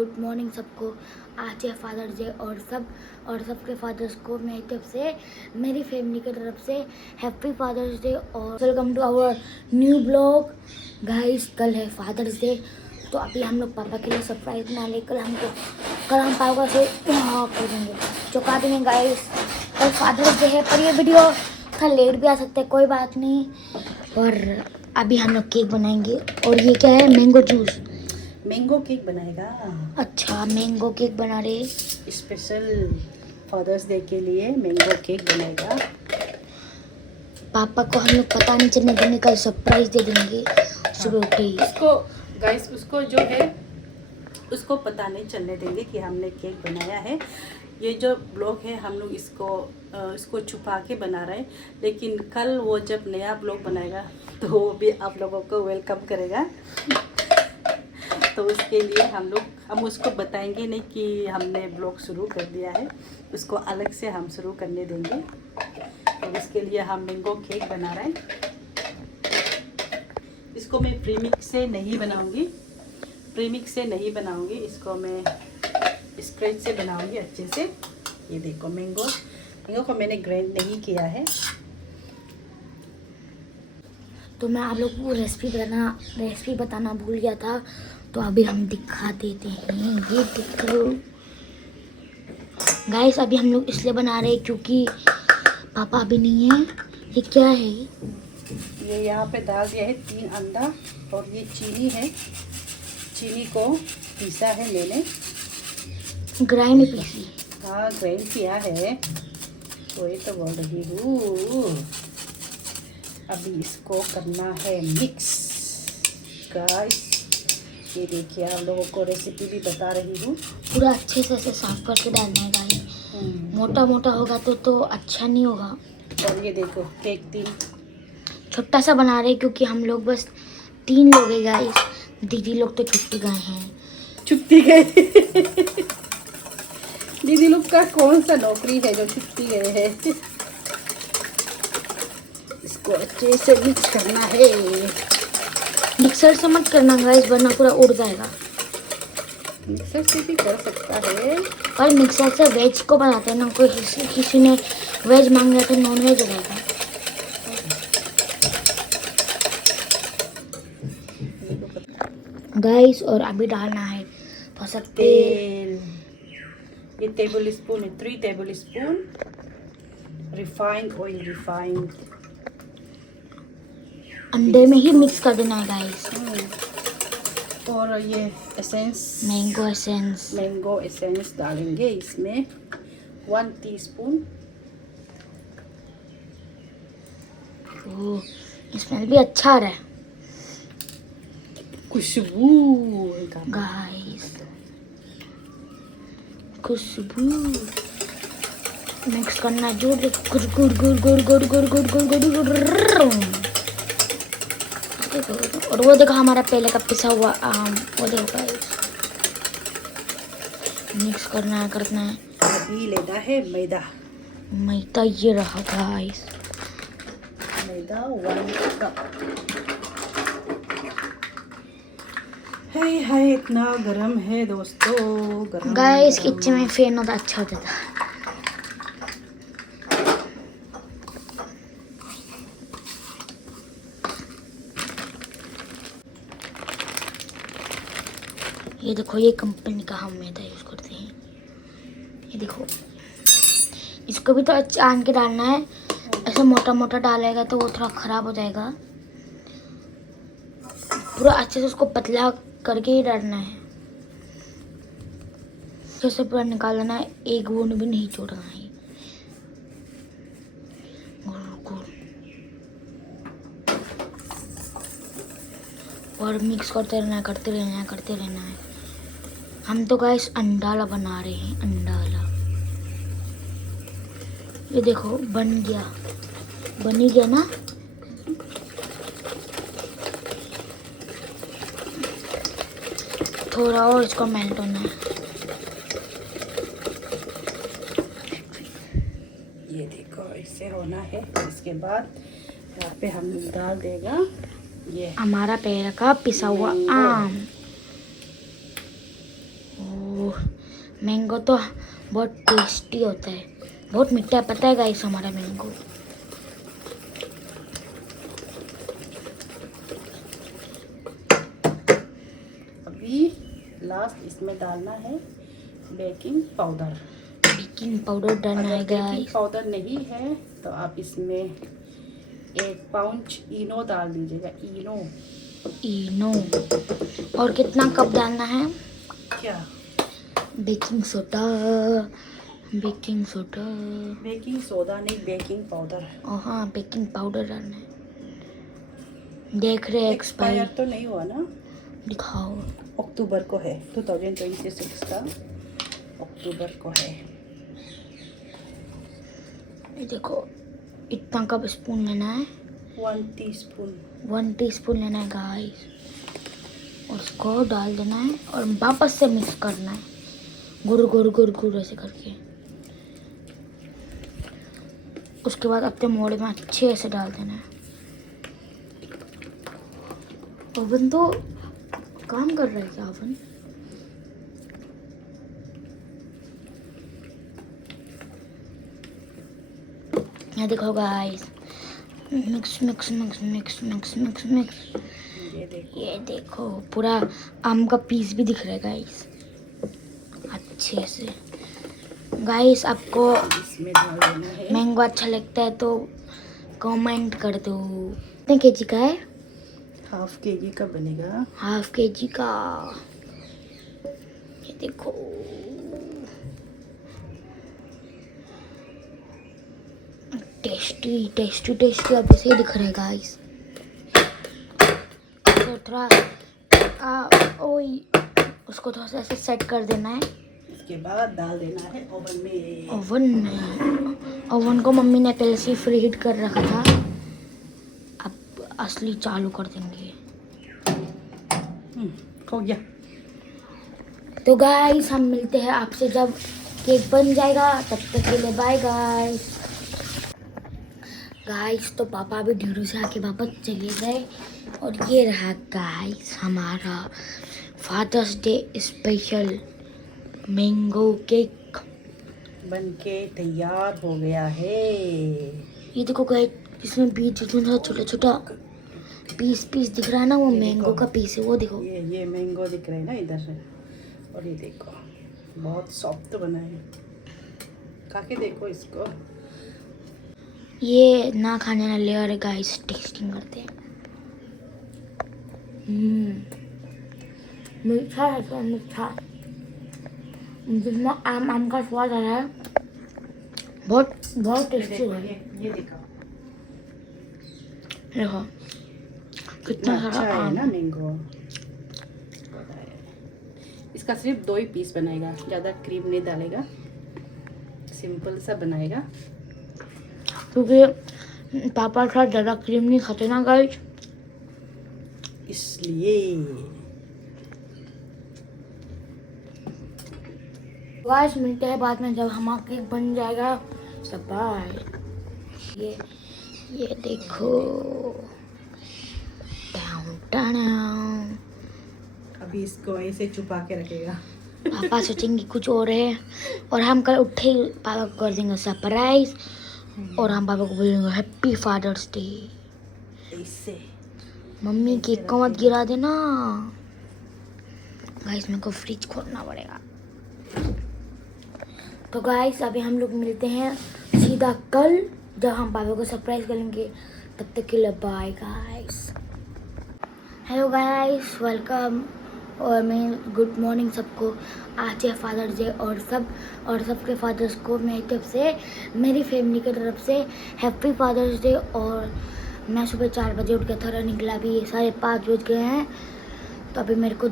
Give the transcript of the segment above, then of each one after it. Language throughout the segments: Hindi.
गुड मॉर्निंग सबको। आज है फादर्स डे और सबके फादर्स को मेरी तरफ से, मेरी फैमिली की तरफ से हैप्पी फादर्स डे और welcome to our new blog. Guys कल है फादर्स डे, तो अभी हम लोग पापा के लिए सरप्राइज बना ले। कल हम पापा से कर देंगे, चौंका देंगे गाइस। कल फादर्स डे है, पर ये वीडियो थोड़ा लेट भी आ सकता है, कोई बात नहीं। और अभी हम लोग केक बनाएंगे। और ये क्या है? मैंगो जूस, मैंगो केक बनाएगा। अच्छा मैंगो केक बना रहे, स्पेशल फादर्स डे के लिए मैंगो केक बनाएगा। पापा को हम लोग पता नहीं चलने देंगे, कल सरप्राइज दे देंगे सुबह उठे ही। उसको गाइस, उसको जो है उसको पता नहीं चलने देंगे कि हमने केक बनाया है। ये जो ब्लॉग है हम लोग इसको छुपा के बना रहे हैं, लेकिन कल वो जब नया ब्लॉग बनाएगा तो वो भी आप लोगों को वेलकम करेगा। तो उसके लिए हम उसको बताएंगे नहीं कि हमने ब्लॉग शुरू कर दिया है, उसको अलग से हम शुरू करने देंगे। तो इसके लिए हम मैंगो केक बना रहे हैं। इसको मैं प्रीमिक्स से नहीं बनाऊंगी, इसको मैं स्क्रैच से बनाऊंगी अच्छे से। ये देखो मैंगो को मैंने ग्राइंड नहीं किया है। तो मैं आप लोग को रेसिपी बताना भूल गया था, तो अभी हम दिखा देते हैं। ये देखो गाइस, अभी हम लोग इसलिए बना रहे हैं क्योंकि पापा अभी नहीं है। ये क्या है? ये यहाँ पे डाल दिया है 3 अंडा, और ये चीनी है। चीनी को पीसा है मैंने, ग्राइंड पीसी। हाँ ग्राइंड किया है, वही तो बोल रही हूँ। अभी इसको करना है मिक्स गाइस। ये देखिए, आप लोगों को रेसिपी भी बता रही हूँ। पूरा अच्छे से ऐसे साफ करके डालना है गाइस। मोटा मोटा होगा तो अच्छा नहीं होगा। और ये देखो केक 3 छोटा सा बना रहे क्योंकि हम लोग बस 3 लोग हैं गाइस। दीदी लोग तो छुट्टी गए। दीदी लोग का कौन सा नौकरी है जो छुट्टी गए हैं। इसको अच्छे से मिक्स करना है। मिक्सर से मत करना गाइस, वरना पूरा उड़ जाएगा। मिक्सर से भी कर सकता है, पर मिक्सर से वेज को बनाते हैं ना, कोई किसी ने वेज मांग लिया तो नॉन वेज हो जाएगा। गाइस और अभी डालना है थोड़ा सा तेल। ये टेबल स्पून है, 3 टेबल स्पून रिफाइंड ऑयल। अंडे में ही मिक्स कर देना है गाइस। और ये मैंगो एसेंस डालेंगे इसमें 1 टीस्पून। स्मेल भी अच्छा आ रहा है खुशबू गाइस, खुशबू। मिक्स करना जोर से, और वो देखो हमारा पहले का पिसा हुआ आम, वो देखो गाइस। मिक्स करना है। अभी लेना है मैदा। ये रहा गाइस, मैदा 1 कप। हाय इतना गरम है दोस्तों, गाइस किचन में फैन होता अच्छा होता था। ये देखो, ये कंपनी का हम मैदा यूज करते हैं। ये देखो, इसको भी तो छान के डालना है। ऐसा मोटा मोटा डालेगा तो वो थोड़ा खराब हो जाएगा। पूरा अच्छे से उसको पतला करके ही डालना है। जैसे पूरा निकालना है, एक बूंद भी नहीं छोड़ना है। और मिक्स करते रहना है। हम तो गाइस अंडाला बना रहे हैं, अंडाला। ये देखो बन ही गया ना। थोड़ा और इसको मेल्ट होना है। ये देखो ऐसे होना है। इसके बाद यहाँ पे हम डाल देगा ये हमारा पहले का पिसा हुआ आम। मैंगो तो बहुत टेस्टी होता है, बहुत मीठा है, पता है गाइस हमारा मैंगो। अभी लास्ट इसमें डालना है बेकिंग पाउडर। बेकिंग पाउडर डालना है अगर बेकिंग गाइस। पाउडर नहीं है तो आप इसमें 1 पाउंड इनो डाल दीजिएगा। इनो। और कितना कप डालना है? क्या? Baking soda. Baking soda. Baking soda नहीं, बेकिंग पाउडर। हाँ, बेकिंग पाउडर डालना है। देख रहे एक्सपायर तो नहीं हुआ ना? दिखाओ। अक्टूबर को है, 2026 का अक्टूबर को है। ये देखो, इतना कप स्पून लेना है। 1 टीस्पून। 1 टीस्पून लेना है गाइस। उसको डाल देना है और वापस से मिक्स करना है, गुड़ गुड़ गुड़ गुड़ ऐसे करके। उसके बाद अपने मोड़े में अच्छे से डाल देना है। ओवन तो काम कर रहा है क्या ओवन? ये देखो guys, mix mix mix mix mix mix mix. ये देखो पूरा आम का पीस भी दिख रहा है गाइस, अच्छे से। गाइस आपको इसमें डाल देना है। मैंगो अच्छा लगता है तो कमेंट कर दो। कितने केजी का है? ½ kg का बनेगा। ½ kg का। ये देखो, टेस्टी टेस्टी टेस्टी अब से दिख रहा है गाइस। तो थोड़ा उसको थोड़ा सा ऐसे सेट कर देना है। इसके बाद डाल देना है ओवन में। ओवन को मम्मी ने पहले से फ्री हीट कर रखा था, अब असली चालू कर देंगे। हो गया। तो गाइस हम मिलते हैं आपसे जब केक बन जाएगा, तब तक के लिए बाय गाइस। गाइस तो पापा भी ड्यूटी से आके वापस चले गए और ये रहा गाइस हमारा Father's Day special mango cake बनके तैयार हो गया है। ये देखो गाइस, इसमें बीच में थोड़ा छोटा छोटा पीस दिख रहा है ना, वो मैंगो का पीस है, वो देखो। ये मैंगो दिख रहा है ना इधर से। और ये देखो बहुत सॉफ्ट बना है, खा के देखो इसको। ये ना खाने ना लेयर है गाइस, टेस्टिंग करते हैं। मीठा है तो मीठा, जिसमें आम का स्वाद आ रहा है, बहुत बहुत टेस्टी है। ये देखो देखो कितना अच्छा सारा है आम ना मैंगो। इसका सिर्फ 2 ही पीस बनाएगा, ज़्यादा क्रीम नहीं डालेगा, सिंपल सा बनाएगा। क्योंकि पापा थोड़ा ज़्यादा क्रीम नहीं खाते ना गाइस, इसलिए। गाइस मिलते हैं बाद में जब हमारा केक बन जाएगा, तब बाय। ये देखो, अभी इसको ऐसे छुपा के रखेगा। पापा सोचेंगे कुछ और है, और हम कल उठे ही पापा को कर देंगे सरप्राइज, और हम पापा को बोलेंगे हैप्पी फादर्स डे। ऐसे मम्मी केक को मत गिरा देना गाइस, मेरे को फ्रिज खोलना पड़ेगा। तो गाइस अभी हम लोग मिलते हैं सीधा कल जब हम पापा को सरप्राइज करेंगे, तब तक के लिए bye guys. Hello guys, welcome और मैं गुड मॉर्निंग सबको। आज है फादर्स डे और सबके फादर्स को मेरी तरफ से, मेरी फैमिली की तरफ से हैप्पी फादर्स डे। और मैं सुबह 4 बजे उठ के थोड़ा निकला, अभी 5:30 बज गए हैं। तो अभी मेरे को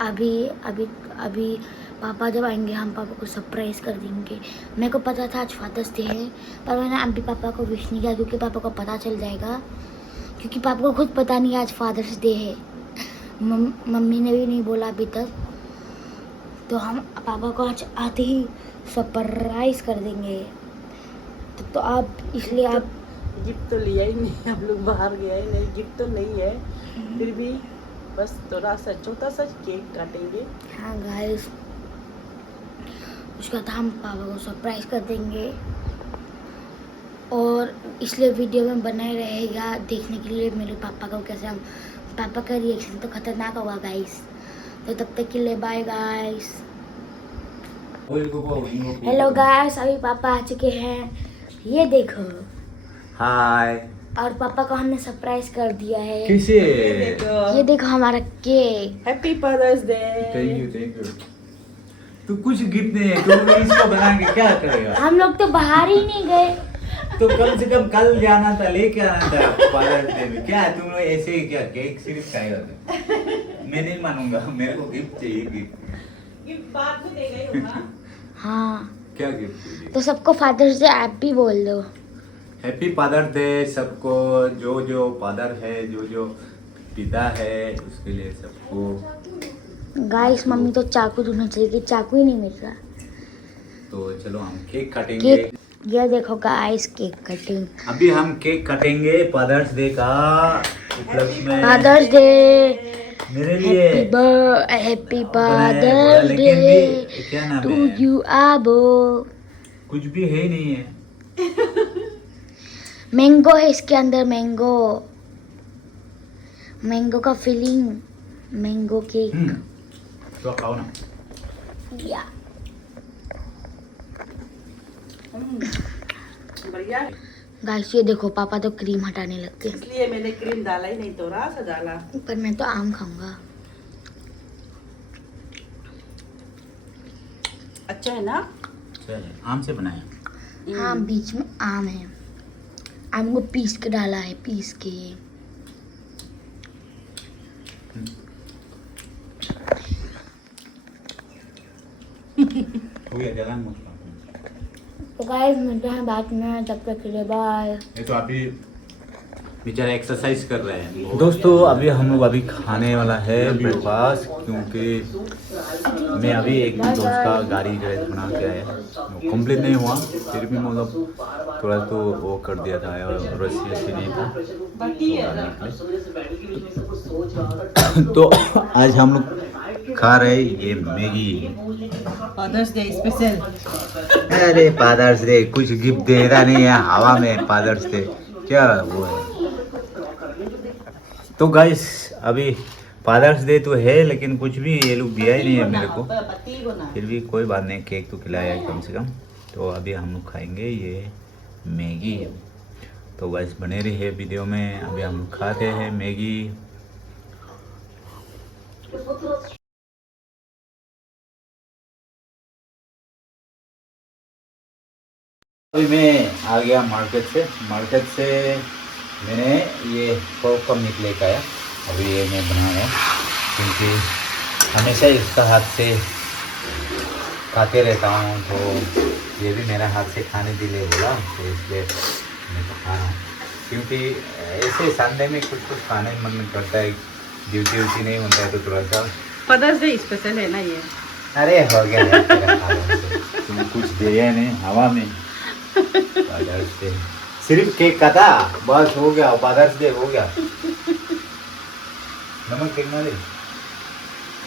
अभी पापा जब आएंगे हम पापा को सरप्राइज़ कर देंगे। मेरे को पता था आज फादर्स डे है, पर मैंने अभी पापा को विश नहीं किया क्योंकि पापा को पता चल जाएगा, क्योंकि पापा को खुद पता नहीं आज फादर्स डे है। मम्मी ने भी नहीं बोला अभी तक, तो हम पापा को आज आते ही सरप्राइज़ कर देंगे। तो आप इसलिए आप गिफ्ट तो लिया ही नहीं, हम लोग बाहर गया ही नहीं, गिफ्ट तो नहीं है, फिर भी बस थोड़ा सा छोटा सा केक काटेंगे। हाँ गाइस, उसके बाद हम पापा को सरप्राइज कर देंगे और इसलिए वीडियो में बने रहेगा देखने के लिए मेरे पापा को कैसे हम पापा का रिएक्शन तो खतरनाक होगा गाइस। तो तब तक के लिए बाय गाइस। हेलो गाइस, अभी पापा आ चुके हैं, ये देखो। हाय। और पापा को हमने सरप्राइज कर दिया है। किसे? ये देखो हमारा cake. Happy Father's Day. Thank you. तू कुछ गिफ्ट नहीं है, तू भी इसको बना के क्या करेगा? हम लोग तो बाहर ही नहीं गए। तो कम से कम कल जाना था, लेके आना था फादर्स डे में। क्या तुम लोग ऐसे ही क्या केक सिर्फ खाएगा? मैं नहीं मानूंगा, मेरे को गिफ्ट चाहिए। गिफ्ट बाद में देगा ही होगा। हाँ, क्या गिफ्ट चाहिए? तो सबको फादर्स डे आप भी बोल दो। हैप्पी फादर्स डे सबको, जो जो फादर है, जो जो पिता है, उसके लिए सबको। गाइस मम्मी तो चाकू ढूंढना चाहिए कि चाकू ही नहीं मिल रहा। तो चलो हम केक काटेंगे। ये देखो गाइस केक कटिंग। अभी हम केक काटेंगे फादर्स डे का उपलक्ष्य में। फादर्स डे मेरे लिए हैप्पी फादर्स डे क्या नाम टू है? यू आबो। कुछ भी है ही नहीं है। मैंगो है इसके अंदर, मैंगो का फीलिंग, मैंगो केक। तो खाओ ना। या बढ़िया। गाइस ये देखो पापा तो क्रीम हटाने लगते हैं, इसलिए मैंने क्रीम डाला ही नहीं, थोड़ा सा डाला। पर मैं तो आम खाऊंगा। अच्छा है ना? आम से बनाया। हाँ बीच में आम है, आम को पीस के डाला है, पीस के। हो गया, जलन मत खाओ। तो गाइस मिलते हैं बाद में, तब तक के लिए बाय। ये तो अभी बेचारा एक्सरसाइज कर रहे हैं। दोस्तों अभी हम लोग खाने वाला है ब्रेकफास्ट, क्योंकि मैं अभी एक दोस्त का गाड़ी जो है बना के आया, कंप्लीट नहीं हुआ, फिर भी मतलब थोड़ा तो वो कर दिया था और रस्सी नहीं था तो आज हम लोग खा रहे ये मैगी। Father's Day special. अरे फादर्स डे कुछ गिफ्ट दे रहा नहीं है, हवा में फादर्स डे क्या वो है। तो गाइस अभी फादर्स डे तो है, लेकिन कुछ भी ये लोग दिया ही नहीं है मेरे को। फिर भी कोई बात नहीं, केक तो खिलाया है कम से कम। तो अभी हम लोग खाएंगे ये मैगी। तो गाइस बने रहिए वीडियो में। अभी हम लोग खाते हैं मैगी। अभी मैं आ गया मार्केट से मैंने ये पोर्क का मीट लेकर आया। अभी ये मैं बना रहा हूँ, क्योंकि हमेशा इसका हाथ से खाते रहता हूँ, तो ये भी मेरा हाथ से खाने के लिए बोला, तो इसलिए मैं खा रहा हूँ। क्योंकि ऐसे संडे में कुछ खाने मन करता है, ड्यूटी नहीं होता है, तो थोड़ा सा फादर्स डे स्पेशल है ना ये। अरे हो गया यार, तेरा तुम कुछ दिया नहीं हवा में। फादर्स डे सिर्फ केक का था, बस हो गया, फादर्स डे हो गया। नमक केक ना दे,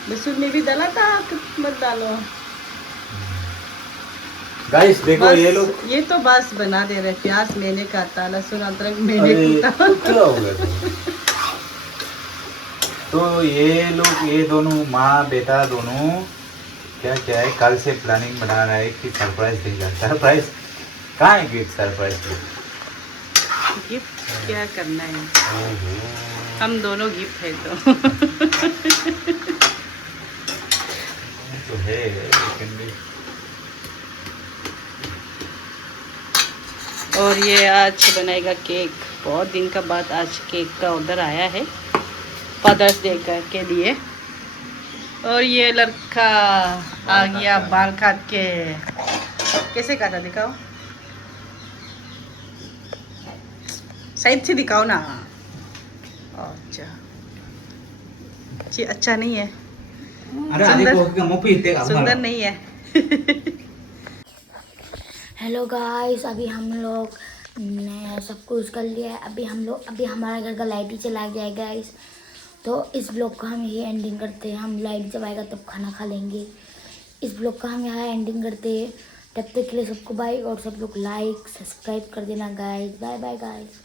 लहसुन में भी डाला था, मत डालो। गाइस देखो बस, ये लोग ये तो बस बना दे रहे। प्याज मैंने काटा, लहसुन अदरक मैंने अरे कूटा। क्या हो गया तो ये लोग, ये दोनों माँ बेटा दोनों क्या है, कल से प्लानिंग बना रहा है कि सरप्राइज देगा। सरप्राइज कहाँ है? गिफ्ट सरप्राइज गिफ्ट क्या करना है, ओहो। हम दोनों गिफ्ट है तो। तो है लेकिन भी। और ये आज बनाएगा केक। बहुत दिन का बाद आज केक का ऑर्डर आया है फादर्स डे के लिए। और ये लड़का आ गया बाल काट के। कैसे काटा दिखाओ, साइड से दिखाओ ना। अच्छा जी, अच्छा नहीं है, सुंदर नहीं है। हेलो गाइस, अभी हम लोग ने सब कुछ कर लिया है। अभी हमारा घर का लाइट ही चला गया है गाइस। तो इस ब्लॉग को हम यही एंडिंग करते हैं। हम लाइट जब आएगा तब खाना खा लेंगे। इस ब्लॉग का हम यहाँ एंडिंग करते हैं। तब तक के लिए सबको बाय, और सब लोग लाइक सब्सक्राइब कर देना गाइस। Bye bye guys.